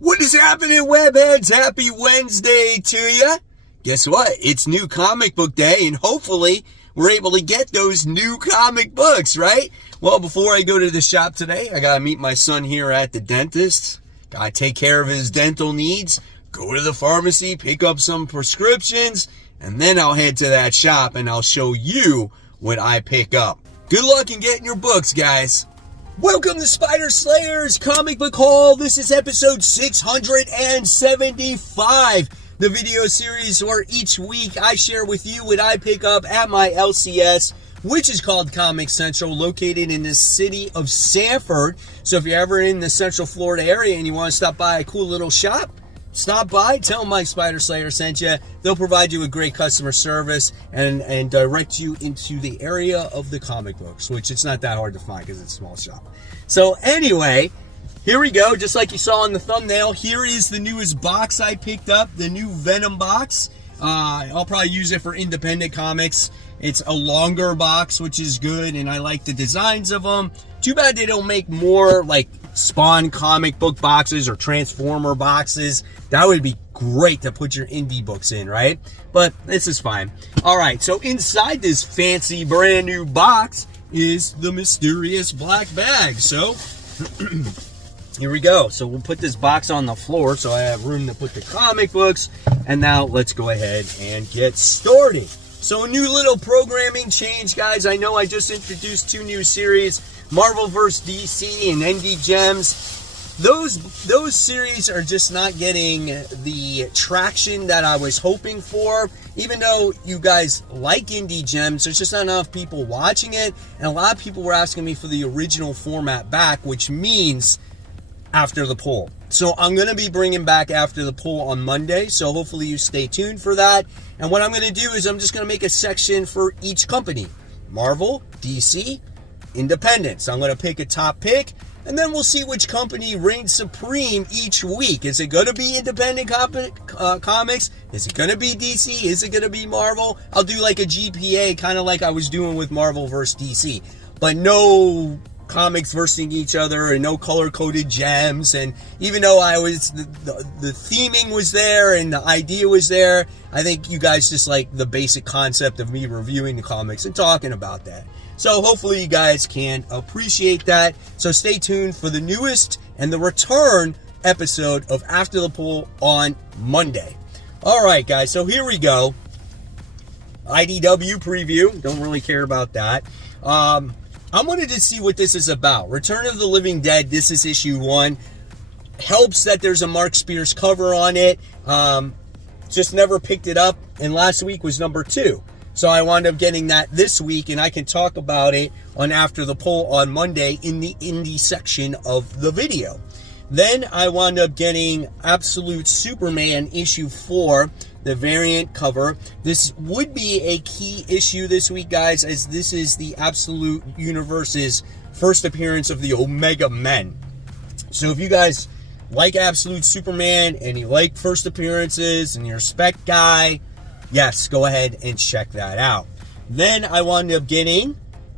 What is happening, webheads? Happy Wednesday to you. Guess what? It's new comic book day, and hopefully we're able to get those new comic books, right? Well, before I go to the shop today, I gotta meet my son here at the dentist. Gotta take care of his dental needs, go to the pharmacy, pick up some prescriptions, and then I'll head to that shop and I'll show you what I pick up. Good luck in getting your books, guys. Welcome to Spider Slayer's Comic Book Haul. This is episode 675, the video series where each week I share with you what I pick up at my LCS, which is called Comic Central, located in the city of Sanford. So if you're ever in the Central Florida area and you want to stop by a cool little shop, stop by, tell them Mike Spider Slayer sent you. They'll provide you with great customer service and direct you into the area of the comic books, which it's not that hard to find because it's a small shop. So anyway, here we go. Just like you saw in the thumbnail, here is the newest box I picked up, the new Venom box. I'll probably use it for independent comics. It's a longer box, which is good, and I like the designs of them. Too bad they don't make more like Spawn comic book boxes or Transformer boxes. That would be great to put your indie books in, right? But this is fine. All right, so inside this fancy brand new box is the mysterious black bag. So here we go. So we'll put this box on the floor so I have room to put the comic books. And now let's go ahead and get started. So a new little programming change, guys. I know I just introduced two new series, Marvel vs. DC and Indie Gems. Those series are just not getting the traction that I was hoping for. Even though you guys like Indie Gems, there's just not enough people watching it. And a lot of people were asking me for the original format back, which means after the poll. So I'm going to be bringing back After the Poll on Monday, so hopefully you stay tuned for that. And what I'm going to do is I'm just going to make a section for each company. Marvel, DC, Independent. So I'm going to pick a top pick, and then we'll see which company reigns supreme each week. Is it going to be Independent Comics? Is it going to be DC? Is it going to be Marvel? I'll do like a GPA, kind of like I was doing with Marvel vs. DC. But no comics versus each other and no color-coded gems. And even though the theming was there and the idea was there, I think you guys just like the basic concept of me reviewing the comics and talking about that. So hopefully you guys can appreciate that. So stay tuned for the newest and the return episode of After the Poll on Monday. All right, guys, so here we go. IDW preview. Don't really care about that. I wanted to see what this is about. Return of the Living Dead, this is issue 1. Helps that there's a Mark Spears cover on it. Just never picked it up, and last week was number 2. So I wound up getting that this week, and I can talk about it on After the Poll on Monday in the indie section of the video. Then I wound up getting Absolute Superman issue 4, the variant cover. This would be a key issue this week, guys, as this is the Absolute Universe's first appearance of the Omega Men. So if you guys like Absolute Superman and you like first appearances and you're a spec guy, yes, go ahead and check that out. Then I wound up getting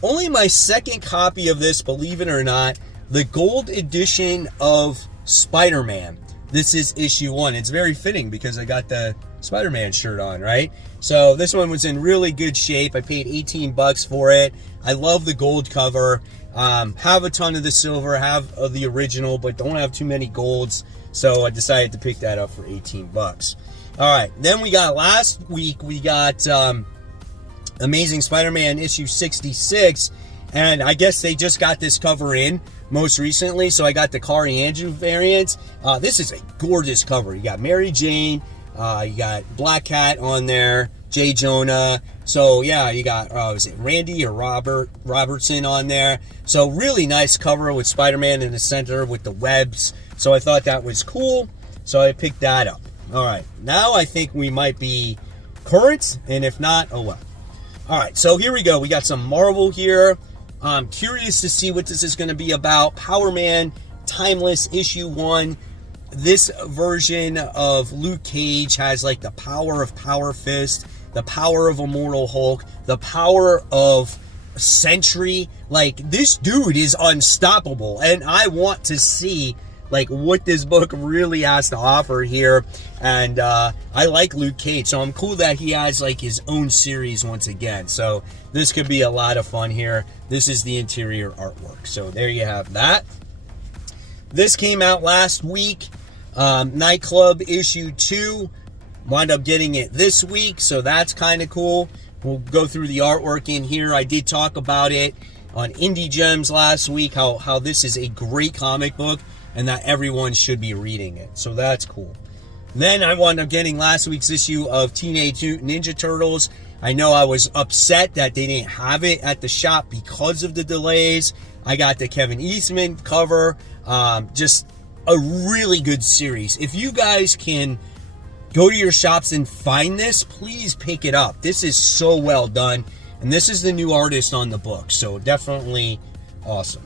only my second copy of this, believe it or not, the gold edition of Spider-Man. This is issue 1. It's very fitting because I got the Spider-Man shirt on, right? So this one was in really good shape. I paid $18 for it. I love the gold cover. Have a ton of the silver, have of the original, but don't have too many golds. So I decided to pick that up for $18. All right, then we got last week, we got Amazing Spider-Man issue 66. And I guess they just got this cover in most recently. So I got the Kari Andrew variant. This is a gorgeous cover. You got Mary Jane. You got Black Cat on there, Jay Jonah. So yeah, you got was it Randy or Robertson on there. So really nice cover with Spider-Man in the center with the webs. So I thought that was cool. So I picked that up. All right, now I think we might be current, and if not, oh well. All right, so here we go. We got some Marvel here. I'm curious to see what this is going to be about. Power Man Timeless issue 1. This version of Luke Cage has like the power of Power Fist, the power of Immortal Hulk, the power of Sentry. Like, this dude is unstoppable, and I want to see like what this book really has to offer here. And I like Luke Cage, so I'm cool that he has like his own series once again. So this could be a lot of fun here. This is the interior artwork. So there you have that. This came out last week. Nightclub issue 2. Wound up getting it this week, so that's kind of cool. We'll go through the artwork in here. I did talk about it on Indie Gems last week, how this is a great comic book and that everyone should be reading it. So that's cool. Then I wound up getting last week's issue of Teenage Mutant Ninja Turtles. I know I was upset that they didn't have it at the shop because of the delays. I got the Kevin Eastman cover. Just a really good series. If you guys can go to your shops and find this, please pick it up. This is so well done. And this is the new artist on the book. So definitely awesome.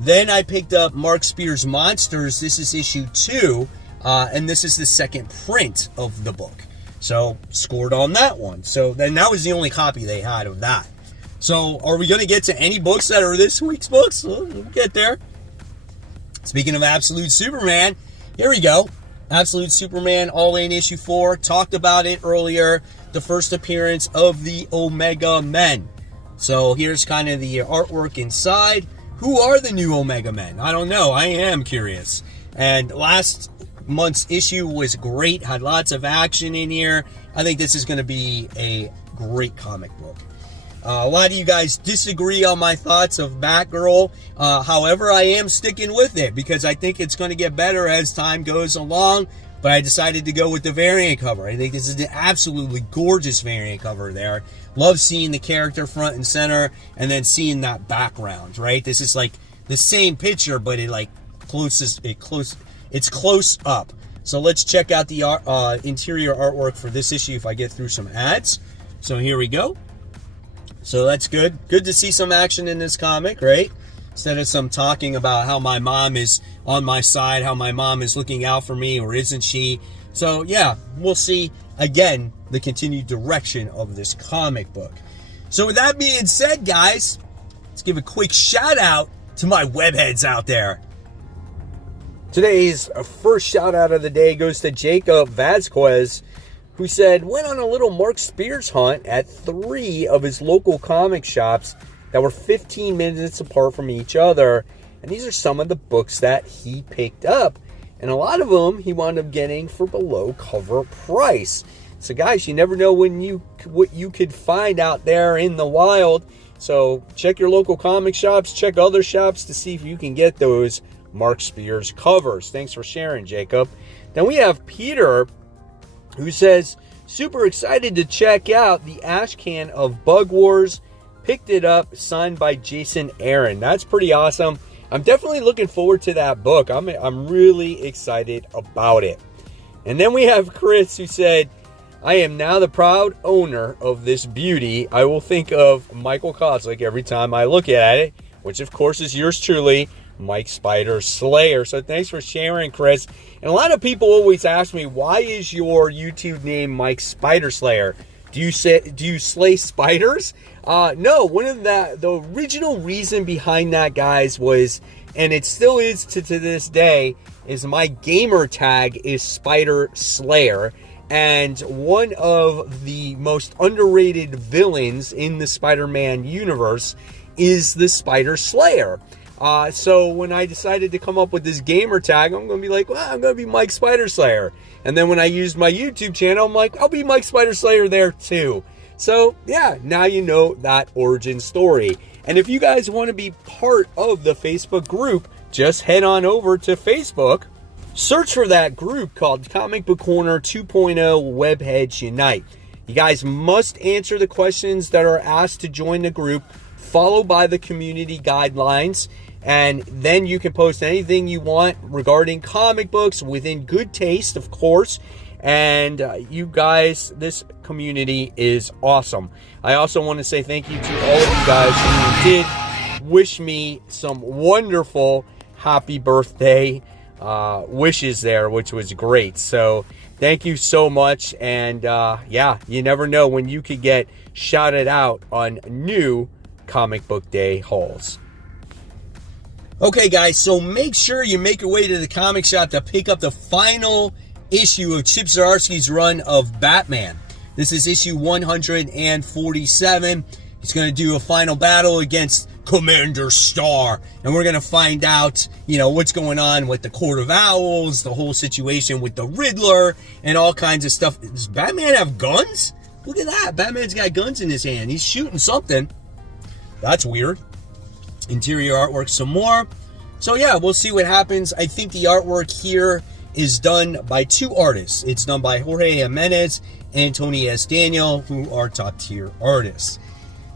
Then I picked up Mark Spears' Monsters. This is issue 2. And this is the second print of the book. So scored on that one. So then that was the only copy they had of that. So are we going to get to any books that are this week's books? We'll get there. Speaking of Absolute Superman, here we go. Absolute Superman All In issue 4. Talked about it earlier. The first appearance of the Omega Men. So here's kind of the artwork inside. Who are the new Omega Men? I don't know. I am curious. And last month's issue was great. Had lots of action in here. I think this is going to be a great comic book. A lot of you guys disagree on my thoughts of Batgirl. However, I am sticking with it because I think it's going to get better as time goes along. But I decided to go with the variant cover. I think this is an absolutely gorgeous variant cover there. Love seeing the character front and center and then seeing that background, right? This is like the same picture, but it's close up. So let's check out the interior artwork for this issue if I get through some ads. So here we go. So that's good. Good to see some action in this comic, right? Instead of some talking about how my mom is on my side, how my mom is looking out for me, or isn't she? So yeah, we'll see, again, the continued direction of this comic book. So with that being said, guys, let's give a quick shout out to my webheads out there. Today's first shout out of the day goes to Jacob Vasquez, who said, went on a little Mark Spears hunt at 3 of his local comic shops that were 15 minutes apart from each other. And these are some of the books that he picked up. And a lot of them he wound up getting for below cover price. So guys, you never know what you could find out there in the wild. So check your local comic shops, check other shops to see if you can get those Mark Spears covers. Thanks for sharing, Jacob. Then we have Peter, who says, super excited to check out the Ash Can of Bug Wars. Picked it up, signed by Jason Aaron. That's pretty awesome. I'm definitely looking forward to that book. I'm really excited about it. And then we have Chris, who said, I am now the proud owner of this beauty. I will think of Michael Kozlik every time I look at it, which of course is yours truly, Mike Spider Slayer. So thanks for sharing, Chris. And a lot of people always ask me, why is your YouTube name Mike Spider Slayer? Do you slay spiders? No, one of the original reason behind that, guys, was, and it still is to this day, is my gamer tag is Spider Slayer. And one of the most underrated villains in the Spider-Man universe is the Spider Slayer. So when I decided to come up with this gamer tag, I'm going to be like, well, I'm going to be Mike Spider Slayer. And then when I used my YouTube channel, I'm like, I'll be Mike Spider Slayer there too. So yeah, now you know that origin story. And if you guys want to be part of the Facebook group, just head on over to Facebook. Search for that group called Comic Book Corner 2.0 Webheads Unite. You guys must answer the questions that are asked to join the group, followed by the community guidelines, and then you can post anything you want regarding comic books within good taste, of course. And you guys, this community is awesome. I also want to say thank you to all of you guys who did wish me some wonderful happy birthday wishes there, which was great. So thank you so much. And yeah, you never know when you could get shouted out on new Comic Book Day hauls. Okay, guys, so make sure you make your way to the comic shop to pick up the final issue of Chip Zdarsky's run of Batman. This is issue 147. He's going to do a final battle against Commander Starr, and we're going to find out, what's going on with the Court of Owls, the whole situation with the Riddler, and all kinds of stuff. Does Batman have guns? Look at that. Batman's got guns in his hand. He's shooting something. That's weird. Interior artwork some more. So yeah, we'll see what happens. I think the artwork here is done by two artists. It's done by Jorge Jimenez and Tony S. Daniel, who are top tier artists.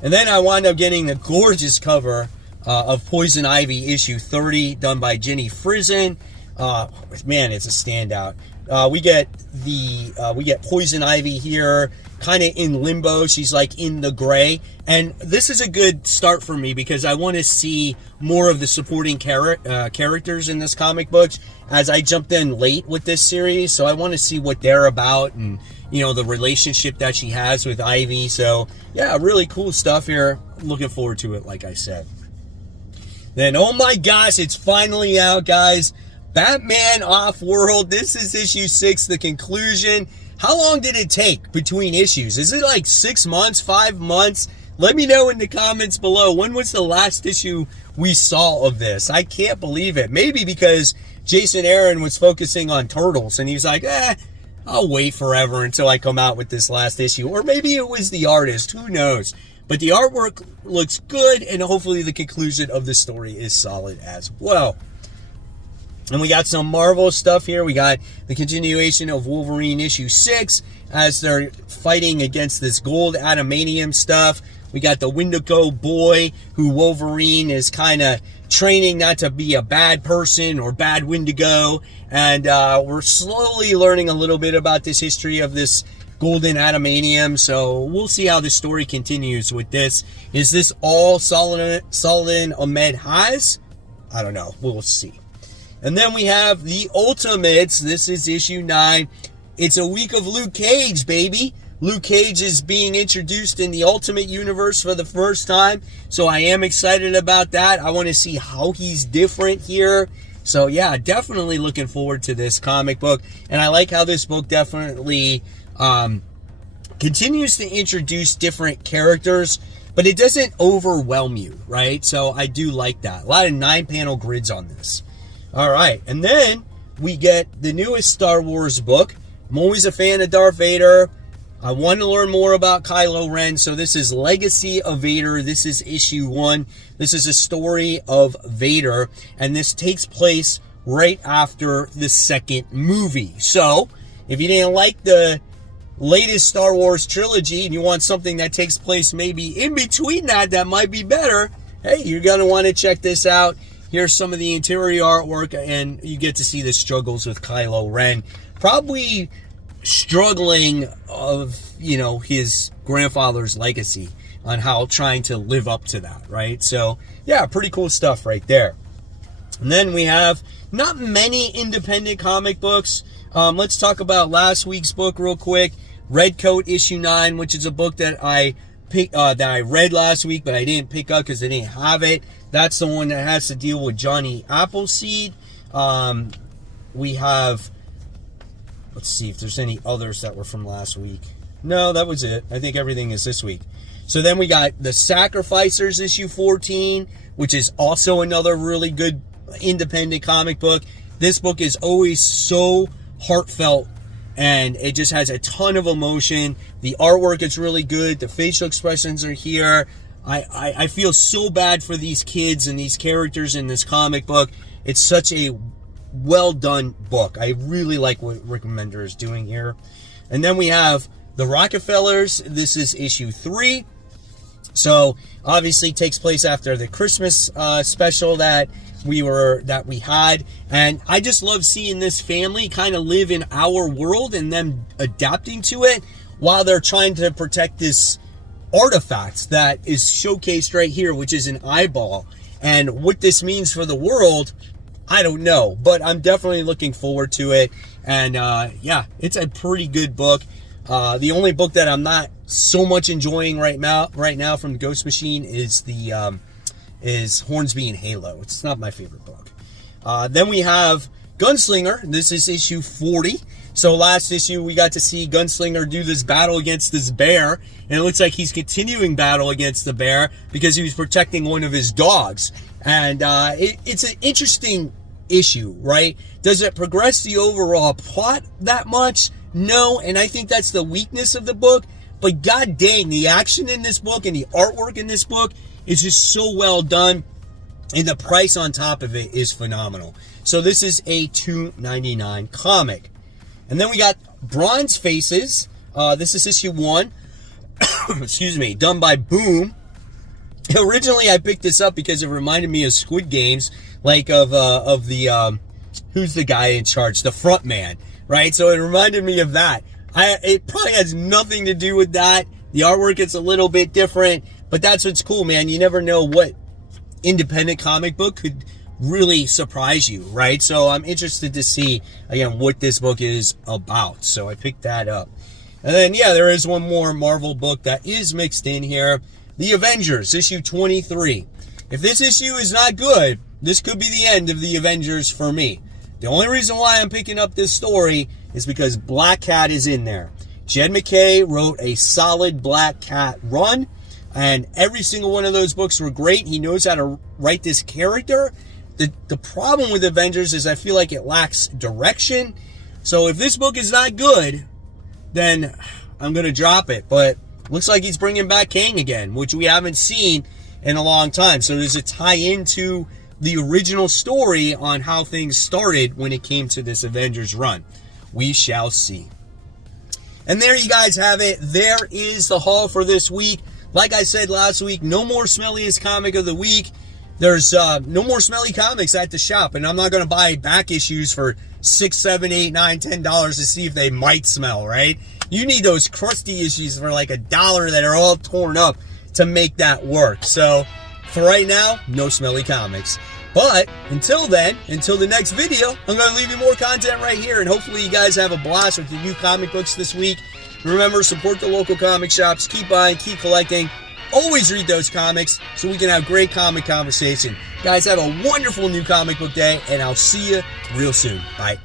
And then I wound up getting the gorgeous cover of Poison Ivy issue 30, done by Jenny Frison. Man, it's a standout. We get Poison Ivy here, kind of in limbo. She's like in the gray, and this is a good start for me because I want to see more of the supporting characters in this comic book, as I jumped in late with this series, so I want to see what they're about and the relationship that she has with Ivy. So yeah, really cool stuff here. Looking forward to it, like I said. Then, oh my gosh, it's finally out, guys. Batman Off-World. This is issue 6, the conclusion. How long did it take between issues? Is it like 6 months, 5 months? Let me know in the comments below. When was the last issue we saw of this? I can't believe it. Maybe because Jason Aaron was focusing on Turtles, and he was like, I'll wait forever until I come out with this last issue. Or maybe it was the artist. Who knows? But the artwork looks good, and hopefully the conclusion of the story is solid as well. And we got some Marvel stuff here. We got the continuation of Wolverine issue 6 as they're fighting against this gold adamantium stuff. We got the Wendigo boy who Wolverine is kind of training not to be a bad person or bad Wendigo. And we're slowly learning a little bit about this history of this golden adamantium. So we'll see how the story continues with this. Is this all Saladin Ahmed has? I don't know. We'll see. And then we have the Ultimates. This is issue 9. It's a week of Luke Cage, baby. Luke Cage is being introduced in the Ultimate Universe for the first time. So I am excited about that. I want to see how he's different here. So yeah, definitely looking forward to this comic book. And I like how this book definitely continues to introduce different characters, but it doesn't overwhelm you, right? So I do like that. A lot of 9-panel grids on this. All right, and then we get the newest Star Wars book. I'm always a fan of Darth Vader. I want to learn more about Kylo Ren, so this is Legacy of Vader. This is issue 1. This is a story of Vader, and this takes place right after the second movie. So, if you didn't like the latest Star Wars trilogy and you want something that takes place maybe in between that might be better, hey, you're going to want to check this out. Here's some of the interior artwork, and you get to see the struggles with Kylo Ren. Probably struggling of, his grandfather's legacy on how trying to live up to that, right? So, yeah, pretty cool stuff right there. And then we have not many independent comic books. Let's talk about last week's book real quick. Red Coat issue 9, which is a book that I read last week, but I didn't pick up because I didn't have it. That's the one that has to deal with Johnny Appleseed. We have, let's see if there's any others that were from last week. No, that was it. I think everything is this week. So then we got The Sacrificers issue 14, which is also another really good independent comic book. This book is always so heartfelt, and it just has a ton of emotion. The artwork is really good. The facial expressions are here. I feel so bad for these kids and these characters in this comic book. It's such a well done book. I really like what Rick Remender is doing here. And then we have The Rockefellers. This is issue 3. So obviously takes place after the Christmas special that we had, and I just love seeing this family kind of live in our world and them adapting to it while they're trying to protect this artifact that is showcased right here, which is an eyeball. And what this means for the world, I don't know, but I'm definitely looking forward to it. And yeah, it's a pretty good book. The only book that I'm not so much enjoying right now from Ghost Machine is the is Hornsby and Halo. It's not my favorite book. Then we have Gunslinger. This is issue 40. So last issue, we got to see Gunslinger do this battle against this bear. And it looks like he's continuing battle against the bear because he was protecting one of his dogs. And it's an interesting issue, right? Does it progress the overall plot that much? No, and I think that's the weakness of the book. But god dang, the action in this book and the artwork in this book is just so well done. And the price on top of it is phenomenal. So this is a $2.99 comic. And then we got Bronze Faces. This is issue 1. Excuse me, done by Boom. Originally, I picked this up because it reminded me of Squid Games, like of the who's the guy in charge, the front man, right? So it reminded me of that. It probably has nothing to do with that. The artwork is a little bit different, but that's what's cool, man. You never know what independent comic book could really surprise you, right? So I'm interested to see, again, what this book is about. So I picked that up. And then, yeah, there is one more Marvel book that is mixed in here. The Avengers, issue 23. If this issue is not good, this could be the end of the Avengers for me. The only reason why I'm picking up this story is because Black Cat is in there. Jed MacKay wrote a solid Black Cat run, and every single one of those books were great. He knows how to write this character. The problem with Avengers is I feel like it lacks direction. So if this book is not good, then I'm going to drop it. But looks like he's bringing back Kang again, which we haven't seen in a long time. So does it tie into the original story on how things started when it came to this Avengers run? We shall see. And there you guys have it. There is the haul for this week. Like I said last week, no more Smelliest Comic of the Week. There's no more smelly comics at the shop, and I'm not going to buy back issues for $6, $7, $8, $9, $10 to see if they might smell, right? You need those crusty issues for like $1 that are all torn up to make that work. So for right now, no smelly comics. But until then, until the next video, I'm going to leave you more content right here, and hopefully you guys have a blast with the new comic books this week. Remember, support the local comic shops. Keep buying, keep collecting. Always read those comics so we can have great comic conversation. Guys, have a wonderful new comic book day, and I'll see you real soon. Bye.